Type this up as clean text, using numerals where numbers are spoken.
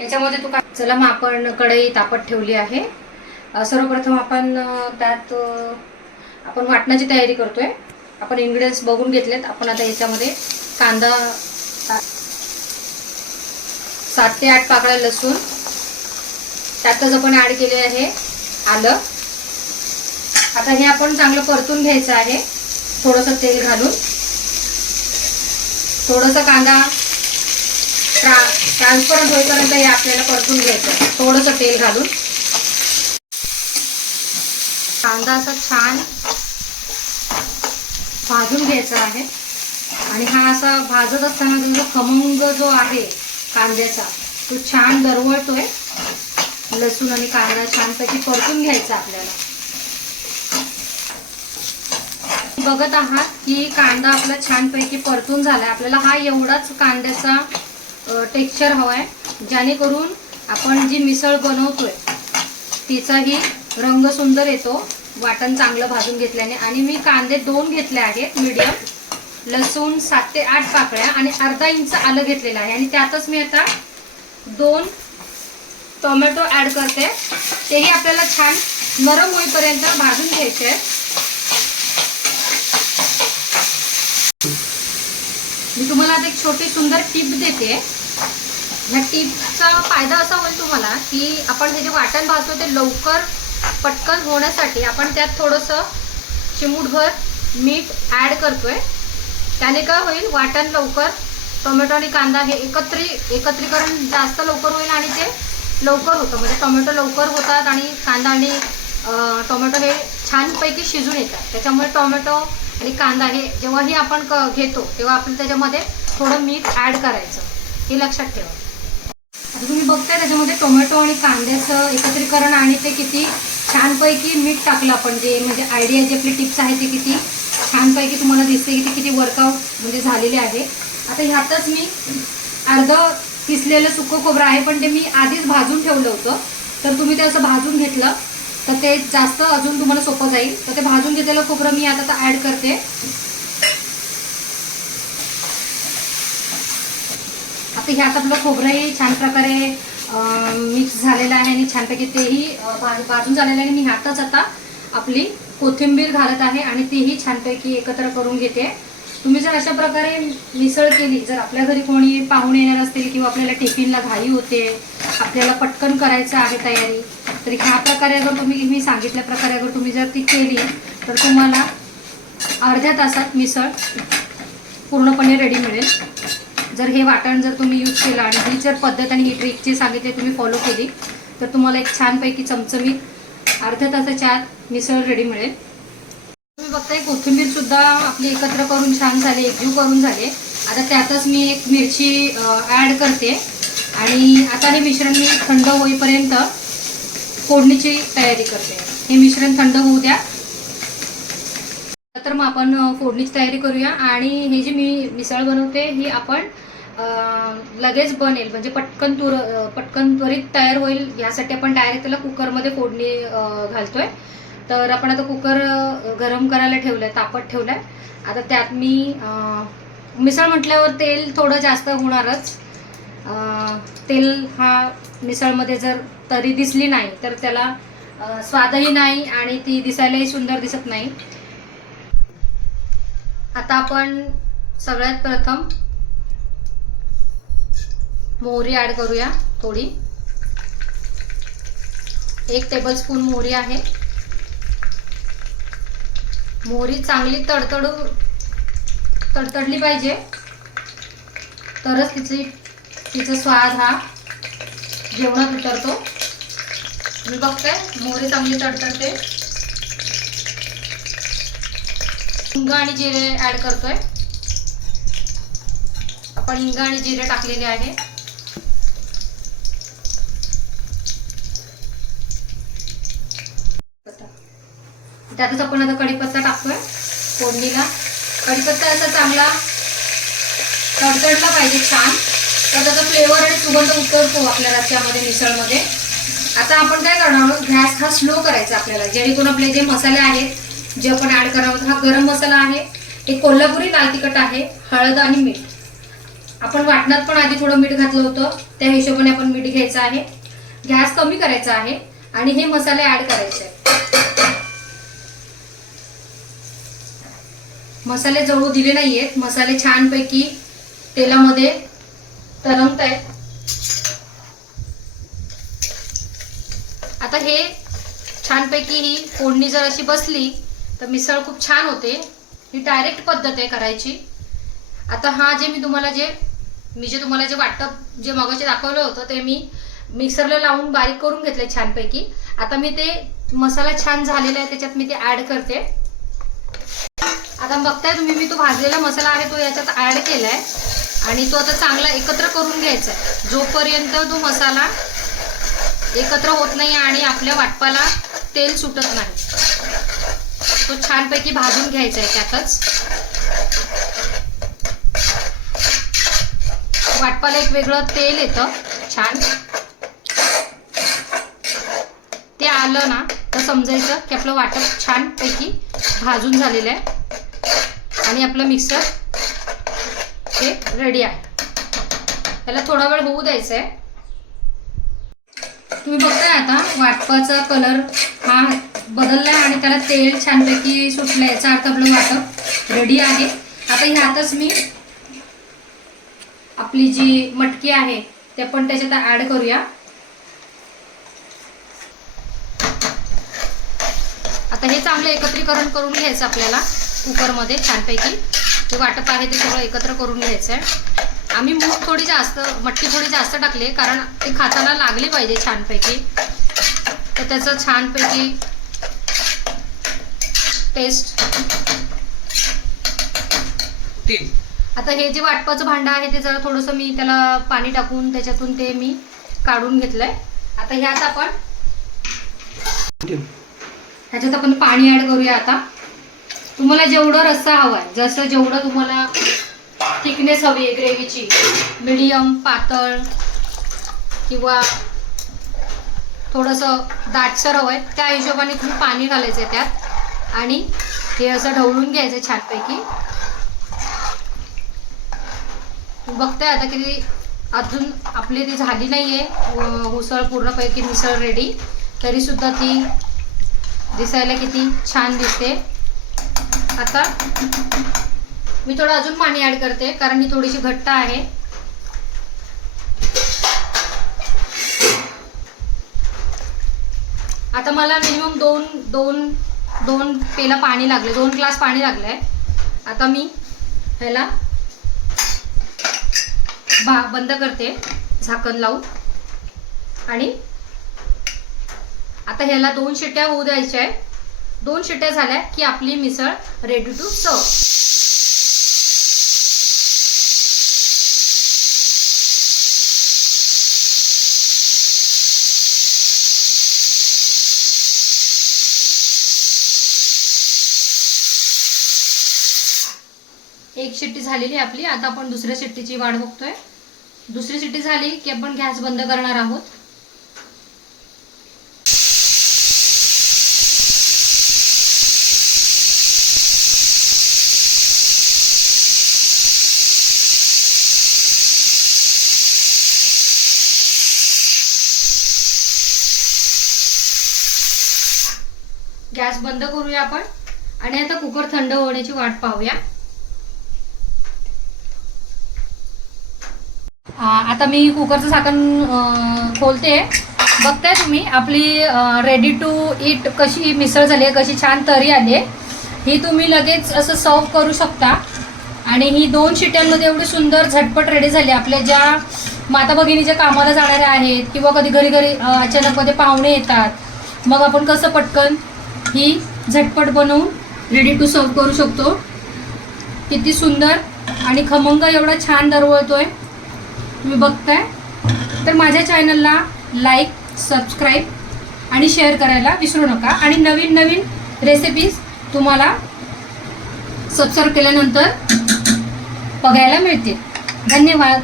याच्यामध्ये चला मग आपण कढई तापत ठेवली आहे। सर्वप्रथम आपण त्यात आपण वाटणाची तयारी करतोय। आपण इन्ग्रेडियंट्स बघून घेतलेत। आपण आता याच्यामध्ये कांदा 7 ते 8 पाकळ्या लसूण, त्यातच आपण ऍड केले आहे आलं। आता हे आपण चांगलं परतून घ्यायचं आहे, थोडंसं तेल घालून। थोडंसं कांदा ट्रान्सपरंट होईपर्यंत हे आपल्याला परतून घ्यायचं, थोडंसं तेल घालून। कांदा असा छान भाजून घ्यायचा आहे आणि हा असा भाजत असताना जो खमंग जो आहे कांद्याचा तो छान दरवळतोय। लसूण आणि कांदा छानपैकी परतून घ्यायचा आपल्याला। बघत आहात की कांदा आपला छानपैकी परतून झालाय। आपल्याला हा एवढाच कांद्याचा टेक्स्चर हवाय, जेणेकरून आपण जी मिसळ बनवतोय तिचाही रंग सुंदर येतो वाटण चांगलं भाजून घेतल्याने। आणि मी कांदे 2 घेतले आहेत मीडियम, लसूण 7 ते 8 पाकळ्या आणि अर्धा इंच आलं घेतलेलं आहे। आणि त्यातच मी आता 2 टोमॅटो ऍड करते, तेही आपल्याला छान नरम होईपर्यंत भाजून घ्यायचे। मी तुम्हाला आता एक छोटी सुंदर टिप देते। या टिपचा फायदा असा होईल तुम्हाला की आपण हे जे वाटण भाजतो ते लवकर पटकन होण्यासाठी आपण त्यात थोडंसं चिमूटभर मीठ ऍड करतोय। त्याने काय होईल, वाटण लवकर, टोमॅटो आणि कांदा हे एकत्रीकरण जास्त लवकर होईल आणि ते लवकर होतं। म्हणजे टोमॅटो लवकर होतात आणि कांदा आणि टोमॅटो हे छानपैकी शिजून येतात। त्याच्यामुळे टोमॅटो आणि कांदा हे जेव्हाही आपण घेतो तेव्हा आपण त्याच्यामध्ये थोडं मीठ ऍड करायचं, हे लक्षात ठेवा। आता तुम्ही बघताय त्याच्यामध्ये टोमॅटो आणि कांद्याचं एकत्रीकरण आणि ते किती छानपैकी मीठ टाकलं आपण, जे म्हणजे आयडिया जी आपली टिप्स आहे ती किती छानपैकी तुम्हाला दिसते की ती किती वर्कआउट म्हणजे झालेली आहे। आता ह्यातच मी अर्ध किसलेलं सुकं खोबरं आहे, पण ते मी आधीच भाजून ठेवलं होतं। तर तुम्ही ते असं भाजून घेतलं तर ते जास्त अजून तुम्हाला सोपं जाईल। तर ते भाजून घेतलेलं खोबरं मी आता ऍड करते। आता ह्यात आपलं खोबरंही छान प्रकारे मिक्स झालेलं आहे आणि छानपैकी तेही भाजून झालेलं आहे। मी ह्यातच आता आपली कोथिंबीर घालत आहे आणि तेही छानपैकी एकत्र करून घेते। तुम्ही जर अशा प्रकारे मिसळ केली, जर आपल्या घरी कोणी पाहुणे येणार असतील किंवा आपल्याला टिफिनला घाई होते, आपल्याला पटकन करायचं आहे तयारी, तर ह्या प्रकारे अगर मी सांगितल्या प्रकारे अगर तुम्ही जर ती केली तर तुम्हाला अर्ध्या तासात मिसळ पूर्णपणे रेडी मिळेल। जर हे वाटण जर तुम्ही यूज केलं आणि ही जर पद्धत आणि ही ट्रिक जी सांगितली तुम्ही फॉलो केली तर तुम्हाला एक छानपैकी चमचमीत अर्ध्या तासाच्या आत मिसळ रेडी मिळेल। तुम्ही बघताय कोथिंबीर सुद्धा आपली एकत्र करून छान झाली, एकजीव करून झाले। आता त्यातच मी एक मिरची ऍड करते आणि आता हे मिश्रण मी थंड होईपर्यंत फोडणीची तयारी करते। हे मिश्रण थंड होऊ द्या, तर मग आपण फोडणीची तयारी करूया। आणि हे जी मी मिसळ बनवते ही आपण लगेच बनेल, म्हणजे पटकन त्वरित तयार होईल यासाठी आपण डायरेक्ट त्याला कुकरमध्ये फोडणी घालतोय। तर आपण आता कुकर गरम करायला ठेवलंय, तापत ठेवलंय। आता त्यात मी मिसळ म्हटल्यावर तेल थोडं जास्त होणारच। तेल हा मिसळमध्ये जर तरी दिसली नाही तर त्याला स्वादही नाही आणि ती दिसायलाही सुंदर दिसत नाही। आता आपण सगळ्यात प्रथम मोहरी ऍड करूया, थोडी 1 टेबलस्पून मोहरी आहे। मोहरी चांगली तडतडली पाहिजे, तरच तिचा स्वाद हा जेवणात उतरतो। तुम्ही बघताय मोहरी चांगली तडतडते। हिंग आणि जिरे ऍड करतोय आपण, हिंग आणि जिरे टाकलेले आहे। त्यातच आपण आता कढीपत्ता टाकतोय फोडणीला। कढीपत्ता असा चांगला तडतडला पाहिजे छान, तर त्याचा फ्लेवर आणि सुगंध उतरतो आपल्या रस्स्यामध्ये, मिसळमध्ये। आता आपण काय करणार आहोत, गॅस हा स्लो करायचा आपल्याला, जेणेकरून आपले जे मसाले आहेत जे आपण ऍड करणार आहोत, हा गरम मसाला आहे, एक कोल्हापुरी लाल तिखट आहे, हळद आणि मीठ, आपण वाटणात पण आधी थोडं मीठ घातलं होतं, त्या हिशोबाने आपण मीठ घ्यायचं आहे. गॅस कमी करायचा आहे आणि हे मसाले ऍड करायचे. मसाले जळू दिले नाहीयेत, मसाले छानपैकी तेलामध्ये तरंगत आहेत. आता हे छानपैकी ही फोडणी जर अशी बसली तर मिसळ खूप छान होते. ही डायरेक्ट पद्धत आहे करायची. आता हा जे मी तुम्हाला जे वाटप जे मगाशी दाखवलं होतं ते मी मिक्सरला लावून बारीक करून घेतलंय छानपैकी. आता मी ते मसाला छान झालेला आहे त्याच्यात मी ते ऍड करते. आता बघताय तुम्ही मी तो भाजलेला मसाला आहे तो याच्यात ऍड केलाय आणि तो आता चांगला एकत्र करून घ्यायचा आहे. जोपर्यंत तो मसाला एकत्र होत नाही आणि आपल्या वाटपाला तेल सुटत नाही तो छानपैकी भाजून घ्यायचा आहे. त्यातच वाटपाला एक वेगळं तेल येतं छान. ते आलं ना तर समजायचं की आपलं वाटप छानपैकी भाजून झालेलं आहे आणि आपलं मिक्सर हे रेडी आहे. त्याला थोडा वेळ होऊ द्यायचं आहे. तुम्ही बघताय आता वाटपाचा कलर हा बदललाय आणि त्याला तेल छानपैकी सुटलंय. याचा अर्थ आपलं वाटप रेडी आहे. आता ह्यातच मी आपली जी मटकी आहे ते पण त्याच्यात ऍड करूया. आता हे चांगलं एकत्रीकरण करून घ्यायचं आपल्याला कुकरमध्ये छानपैकी. जे वाटप आहे ते सगळं एकत्र करून घ्यायचं आहे. आम्ही मटकी थोडी जास्त टाकली कारण ते खाताना लागली पाहिजे छानपैकी, तर त्याचं छानपैकी टेस्ट. आता हे जे वाटपाचं भांडं आहे ते जरा थोडंसं मी त्याला पाणी टाकून त्याच्यातून ते मी काढून घेतलंय. आता ह्याच्यात आपण पाणी ऍड करूया. आता तुम्हाला जेवढं रस्सा हवाय, जसं जेवढं तुम्हाला थिकनेस हवी आहे ग्रेव्हीची, मीडियम, पातळ किंवा थोडंसं दाटसर हवंय त्या हिशोबाने तुम्ही पाणी घालायचं आहे त्यात आणि हे असं ढवळून घ्यायचं छानपैकी. बघताय आता की अजून आपली ती झाली नाहीये उसळ पूर्णपैकी मिसळ रेडी, तरी सुद्धा ती दिसायला किती छान दिसते. आता मी थोडं अजून पाणी ऍड करते कारण ही थोडीशी घट्ट आहे. आता मला मिनिमम दोन पेला पाणी लागले, 2 ग्लास पाणी लागलंय. आता मी ह्याला बंद करते झाकण लावून आणि आता ह्याला 2 शिट्ट्या होऊ द्यायच्या आहेत. 2 शिट्ट्या झाल्या की आपली मिसळ रेडी टू सर्व. एक शिट्टी झालेली आपली. आता आपण दुसऱ्या शिट्टीची वाट बघतोय. दुसरी शिट्टी झाली की आपण गॅस बंद करणार आहोत. गॅस बंद करूया आपण आणि आता कुकर थंड होण्याची वाट पाहूया. आता मी कुकरचं झाकण खोलते. बघताय तुम्ही आपली रेडी टू ईट कशी मिसळ झाली आहे, कशी छान तरी आली आहे. ही तुम्ही लगेच असं सर्व करू शकता आणि ही 2 शिट्ट्यांमध्ये एवढी सुंदर झटपट रेडी झाली. आपल्या ज्या माता भगिनी ज्या कामाला जाणाऱ्या आहेत किंवा कधी घरी अचानकमध्ये पाहुणे येतात, मग आपण कसं पटकन ही झटपट बनवून रेडी टू सर्व करू शकतो. किती सुंदर आणि खमंग एवढा छान दरवळतोय तुम्ही बघताय. तर माझ्या चॅनलला लाईक, सबस्क्राईब आणि शेअर करायला विसरू नका आणि नवीन नवीन रेसिपीज तुम्हाला सबस्क्राईब केल्यानंतर बघायला मिळतील. धन्यवाद.